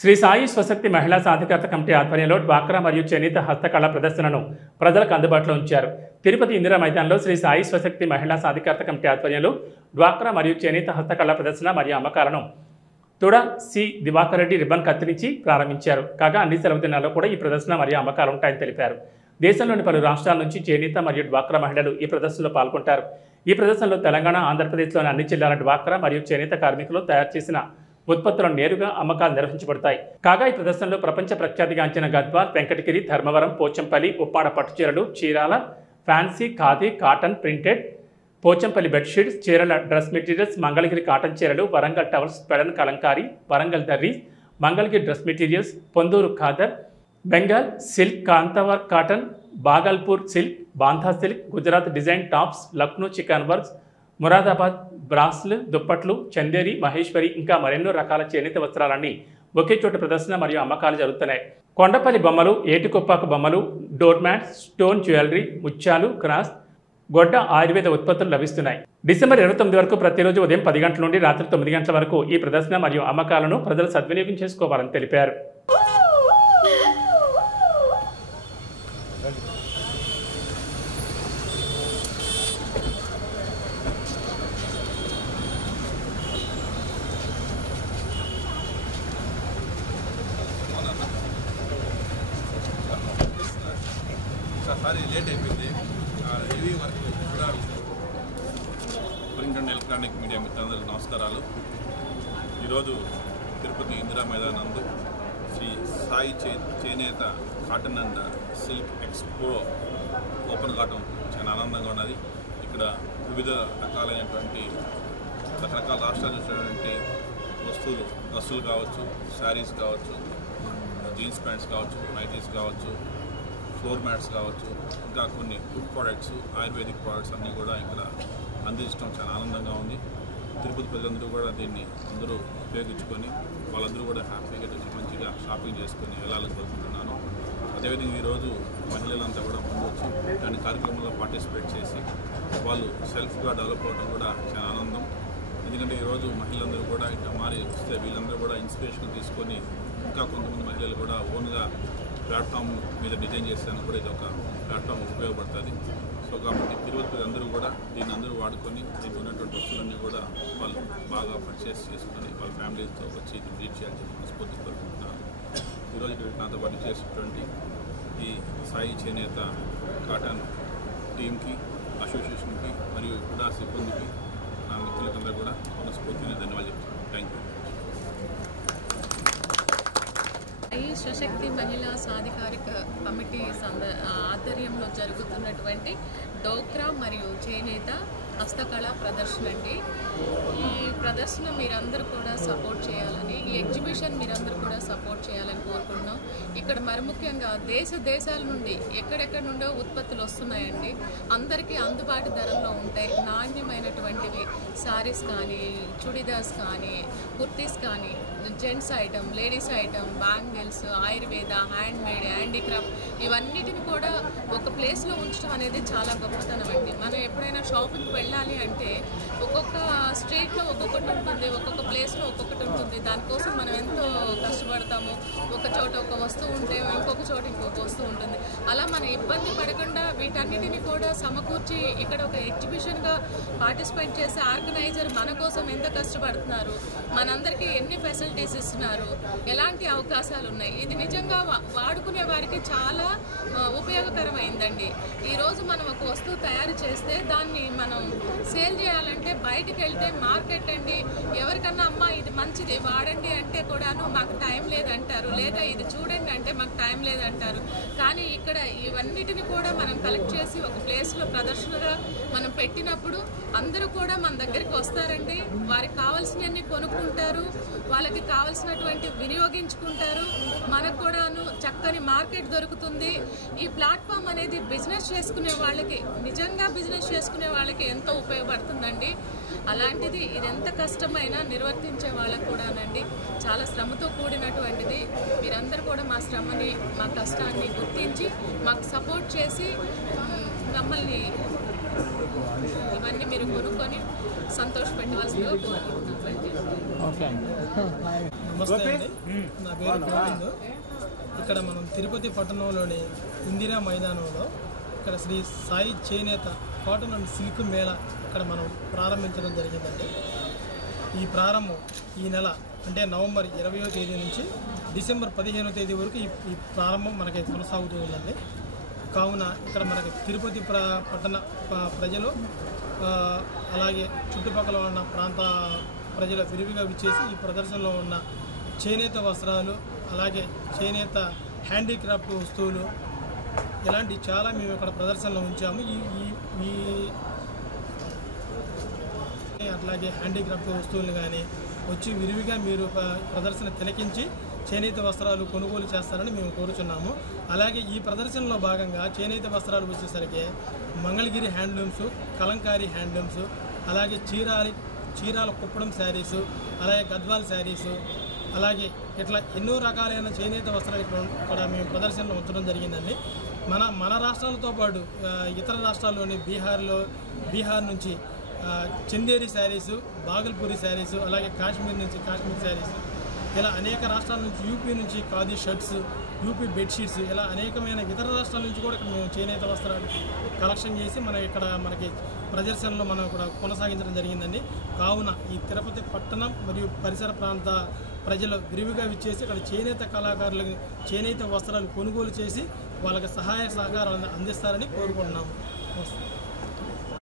శ్రీ సాయి స్వశక్తి మహిళా సాధికారత కమిటీ ఆధ్వర్యంలో డ్వాక్రా మరియు చేనేత హస్తకళ ప్రదర్శనను ప్రజలకు అందుబాటులో ఉంచారు. తిరుపతి ఇందిరా మైదానంలో శ్రీ సాయి స్వశక్తి మహిళా సాధికారత కమిటీ ఆధ్వర్యంలో డ్వాక్రా మరియు చేనేత హస్తకళ ప్రదర్శన మరియు అమ్మకాలను తుడా సి దివాకర్ రెడ్డి రిబ్బన్ కత్తిరించి ప్రారంభించారు. కాగా అన్ని సెలవు దినాల్లో కూడా ఈ ప్రదర్శన మరియు అమ్మకాలు ఉంటాయని తెలిపారు. దేశంలోని పలు రాష్ట్రాల నుంచి చేనేత మరియు డ్వాక్రా మహిళలు ఈ ప్రదర్శనలో పాల్గొంటారు. ఈ ప్రదర్శనలో తెలంగాణ, ఆంధ్రప్రదేశ్లోని అన్ని జిల్లాల డ్వాక్రా మరియు చేనేత కార్మికులు తయారు చేసిన ఉత్పత్తులను నేరుగా అమ్మకాలు నిర్వహించబడతాయి. కాగా ఈ ప్రదర్శనలో ప్రపంచ ప్రఖ్యాతిగాంచిన గద్వాల్, వెంకటగిరి, ధర్మవరం, పోచంపల్లి, ఉప్పాడ పట్టుచీరలు, Chirala, fancy, khadi, cotton, printed, Pochampally bedsheets, చీరల డ్రెస్ మెటీరియల్స్, మంగళగిరి కాటన్ చీరలు, Warangal towels, Pedana kalamkari, Warangal durries, Mangalagiri dress materials, Ponduru khaddar, Bengal silk, కాంతావర్ cotton, Bhagalpur silk, Bandha silk, Gujarat design tops, Lucknow chikan works, Moradabad బ్రాస్లు, దుప్పట్లు, చందేరి, మహేశ్వరి ఇంకా మరెన్నో రకాల చేనేత వస్త్రాలన్నీ ఒకే చోట ప్రదర్శన మరియు అమ్మకాలు జరుగుతున్నాయి. కొండపల్లి బొమ్మలు, ఏటికొప్పాకు బొమ్మలు, డోర్ మ్యాట్స్, స్టోన్ జ్యువెలరీ, ముత్యాలు, క్రాస్, గొడ్డ ఆయుర్వేద ఉత్పత్తులు లభిస్తున్నాయి. డిసెంబర్ 29 వరకు ప్రతిరోజు ఉదయం 10 గంటల నుండి రాత్రి 9 గంటల వరకు ఈ ప్రదర్శన మరియు అమ్మకాలను ప్రజలు సద్వినియోగం చేసుకోవాలని తెలిపారు. సారీ లేట్ అయిపోయింది. హెవీ వర్క్ కూడా. ప్రింట్ అండ్ ఎలక్ట్రానిక్ మీడియా మిత్రులందరికీ నమస్కారాలు. ఈరోజు తిరుపతి ఇందిరా మైదానందు శ్రీ సాయి చేనేత cotton and silk expo open కావటం చాలా ఆనందంగా ఉన్నది. ఇక్కడ వివిధ రకాలైనటువంటి రకరకాల రాష్ట్రాలు చూసినటువంటి వస్తువులు, డ్రెస్సులు కావచ్చు, శారీస్ కావచ్చు, జీన్స్ ప్యాంట్స్ కావచ్చు, నైటీస్ కావచ్చు, ఫ్లోర్ మ్యాట్స్ కావచ్చు, ఇంకా కొన్ని ఫుడ్ ప్రోడక్ట్స్, ఆయుర్వేదిక్ ప్రోడక్ట్స్ అన్నీ కూడా ఇక్కడ అందించడం చాలా ఆనందంగా ఉంది. తిరుపతి ప్రజలందరూ కూడా దీన్ని అందరూ ఉపయోగించుకొని వాళ్ళందరూ కూడా హ్యాపీగా మంచిగా షాపింగ్ చేసుకొని వెళ్ళాలని కోరుకుంటున్నాను. అదేవిధంగా ఈరోజు మహిళలంతా కూడా ముందు వచ్చి దాని కార్యక్రమంలో పార్టిసిపేట్ చేసి వాళ్ళు సెల్ఫ్గా డెవలప్ అవ్వడం కూడా చాలా ఆనందం. ఎందుకంటే ఈరోజు మహిళలందరూ కూడా ఇట్లా మారి వస్తే వీళ్ళందరూ కూడా ఇన్స్పిరేషన్ తీసుకొని ఇంకా కొంతమంది మహిళలు కూడా ఓన్గా ప్లాట్ఫామ్ మీద డిజైన్ చేసేందుకు కూడా ఇది ఒక ప్లాట్ఫామ్ ఉపయోగపడుతుంది. సో కాబట్టి తిరుపతి అందరూ కూడా దీన్ని అందరూ వాడుకొని దీనికి ఉన్నటువంటి వస్తువులన్నీ కూడా వాళ్ళు బాగా పర్చేస్ చేసుకొని వాళ్ళ ఫ్యామిలీతో వచ్చి విజిట్ చేయాలని చెప్పి మనస్ఫూర్తి కోరుకుంటున్నాను. ఈరోజు ఇక్కడ నాతో పాటు చేసేటువంటి ఈ సాయి చేనేత కాటన్ టీమ్కి, అసోసియేషన్కి మరియు కూడా సిబ్బందికి, నా మిత్రులకందరూ కూడా మనస్ఫూర్తిగా ధన్యవాదాలు చెప్తున్నాను. Thank you. స్వశక్తి మహిళా సాధికారిక కమిటీ ఆధ్వర్యంలో జరుగుతున్నటువంటి డోక్రా మరియు చేనేత హస్తకళ ప్రదర్శన అండి. ఈ ప్రదర్శన మీరందరూ కూడా సపోర్ట్ చేయాలని, ఈ ఎగ్జిబిషన్ మీరందరూ కూడా సపోర్ట్ చేయాలని కోరుకుంటున్నాం. ఇక్కడ మరి ముఖ్యంగా దేశాల నుండి ఎక్కడెక్కడ నుండో ఉత్పత్తులు వస్తున్నాయండి. అందరికీ అందుబాటు ధరల్లో ఉంటాయి. నాణ్యమైనటువంటివి శారీస్ కానీ, చుడిదార్స్ కానీ, కుర్తీస్ కానీ, gents item, ladies item, bangles, Ayurveda, handmade, handicraft ఇవన్నిటిని కూడా ఒక ప్లేస్లో ఉంచడం అనేది చాలా గొప్పతనం అండి. మనం ఎప్పుడైనా షాపింగ్కి వెళ్ళాలి అంటే ఒక్కొక్క స్ట్రీట్లో ఒక్కొక్కటి ఉంటుంది, ఒక్కొక్క ప్లేస్లో ఒక్కొక్కటి ఉంటుంది. దానికోసం మనం ఎంతో కష్టపడతాము. ఒక చోట ఒక వస్తువు ఉంటే ఇంకొక చోట ఇంకొక వస్తువు ఉంటుంది. అలా మనం ఇబ్బంది పడకుండా వీటన్నిటిని కూడా సమకూర్చి ఇక్కడ ఒక ఎగ్జిబిషన్గా పార్టిసిపేట్ చేసే ఆర్గనైజర్ మన కోసం ఎంత కష్టపడుతున్నారు, మనందరికీ ఎన్ని ఫెసిలిటీస్ ఇస్తున్నారు, ఎలాంటి అవకాశాలు ఉన్నాయి, ఇది నిజంగా వాడుకునే వారికి చాలా ఉపయోగకరమైందండి. ఈరోజు మనం ఒక వస్తువు తయారు చేస్తే దాన్ని మనం సేల్ చేయాలంటే బయటికి వెళ్తే మార్కెట్ అండి, ఎవరికన్నా అమ్మ ఇది మంచిది వాడండి అంటే కూడాను మాకు టైం లేదంటారు, లేదా ఇది చూడండి అంటే మాకు టైం లేదంటారు. కానీ ఇక్కడ ఇవన్నిటిని కూడా మనం కలెక్ట్ చేసి ఒక ప్లేస్లో ప్రదర్శనగా మనం పెట్టినప్పుడు అందరూ కూడా మన దగ్గరికి వస్తారండి. వారికి కావాల్సినవన్నీ కొనుక్కుంటారు, వాళ్ళకి కావాల్సినటువంటి వినియోగించుకుంటారు. మనకు కూడాను చక్కని మార్కెట్ దొరుకుతుంది. ఈ ప్లాట్ఫామ్ అనేది బిజినెస్ చేసుకునే వాళ్ళకి, నిజంగా బిజినెస్ చేసుకునే వాళ్ళకి ఎంతో ఉపయోగపడుతుందండి. అలాంటిది ఇది ఎంత కష్టమైనా నిర్వర్తించే వాళ్ళకు కూడానండి చాలా శ్రమతో కూడినటువంటిది. మీరందరూ కూడా మా శ్రమని, మా కష్టాన్ని గుర్తించి మాకు సపోర్ట్ చేసి మమ్మల్ని ఇవన్నీ మీరు కొనుక్కొని సంతోషపెట్టవలసిందిగా కోరుకుంటున్నాం. నమస్తే అండి, నా పేరు గోవింద్. ఇక్కడ మనం తిరుపతి పట్టణంలోని ఇందిరా మైదానంలో ఇక్కడ శ్రీ సాయి చేనేత కాటన్ అండ్ సిల్క్ మేళా ఇక్కడ మనం ప్రారంభించడం జరిగిందండి. ఈ ప్రారంభం ఈ నెల అంటే నవంబర్ 20వ తేదీ నుంచి డిసెంబర్ 15వ తేదీ వరకు ఈ ప్రారంభం మనకి కొనసాగుతూ ఉందండి. కావున ఇక్కడ మనకి తిరుపతి పట్టణ ప్రజలు అలాగే చుట్టుపక్కల ఉన్న ప్రాంత ప్రజలు విరివిగా విచ్చేసి ఈ ప్రదర్శనలో ఉన్న చేనేత వస్త్రాలు అలాగే చేనేత హ్యాండీక్రాఫ్ట్ వస్తువులు ఇలాంటి చాలా మేము ఇక్కడ ప్రదర్శనలో ఉంచాము. ఈ అట్లాగే హ్యాండీక్రాఫ్ట్ వస్తువులు కానీ వచ్చి విరివిగా మీరు ప్రదర్శన తిలకించి చేనేత వస్త్రాలు కొనుగోలు చేస్తారని మేము కోరుచున్నాము. అలాగే ఈ ప్రదర్శనలో భాగంగా చేనేత వస్త్రాలు వచ్చేసరికి మంగళగిరి హ్యాండ్లూమ్స్, కలంకారీ హ్యాండ్లూమ్స్, అలాగే చీరాల కుప్పడం శారీసు, అలాగే గద్వాల్ శారీసు, అలాగే ఇట్లా ఎన్నో రకాలైన చేనేత వస్త్రాలు ఇక్కడ మేము ప్రదర్శనలో ఉంచడం జరిగిందండి. మన రాష్ట్రాలతో పాటు ఇతర రాష్ట్రాల్లోని బీహార్ నుంచి చందేరి శారీసు, బాగల్పూరి శారీసు, అలాగే కాశ్మీర్ నుంచి కాశ్మీర్ శారీసు, ఇలా అనేక రాష్ట్రాల నుంచి యూపీ నుంచి ఖాదీ షర్ట్స్, యూపీ బెడ్షీట్స్, ఇలా అనేకమైన ఇతర రాష్ట్రాల నుంచి కూడా ఇక్కడ మేము చేనేత వస్త్రాలు కలెక్షన్ చేసి మనకి ప్రదర్శనలో మనం కూడా కొనసాగించడం జరిగిందండి. కావున ఈ తిరుపతి పట్టణం మరియు పరిసర ప్రాంత ప్రజలు విరివిగా విచ్చేసి ఇక్కడ చేనేత కళాకారులకు చేనేత వస్త్రాలు కొనుగోలు చేసి వాళ్ళకి సహాయ సహకారాలను అందిస్తారని కోరుకుంటున్నాము.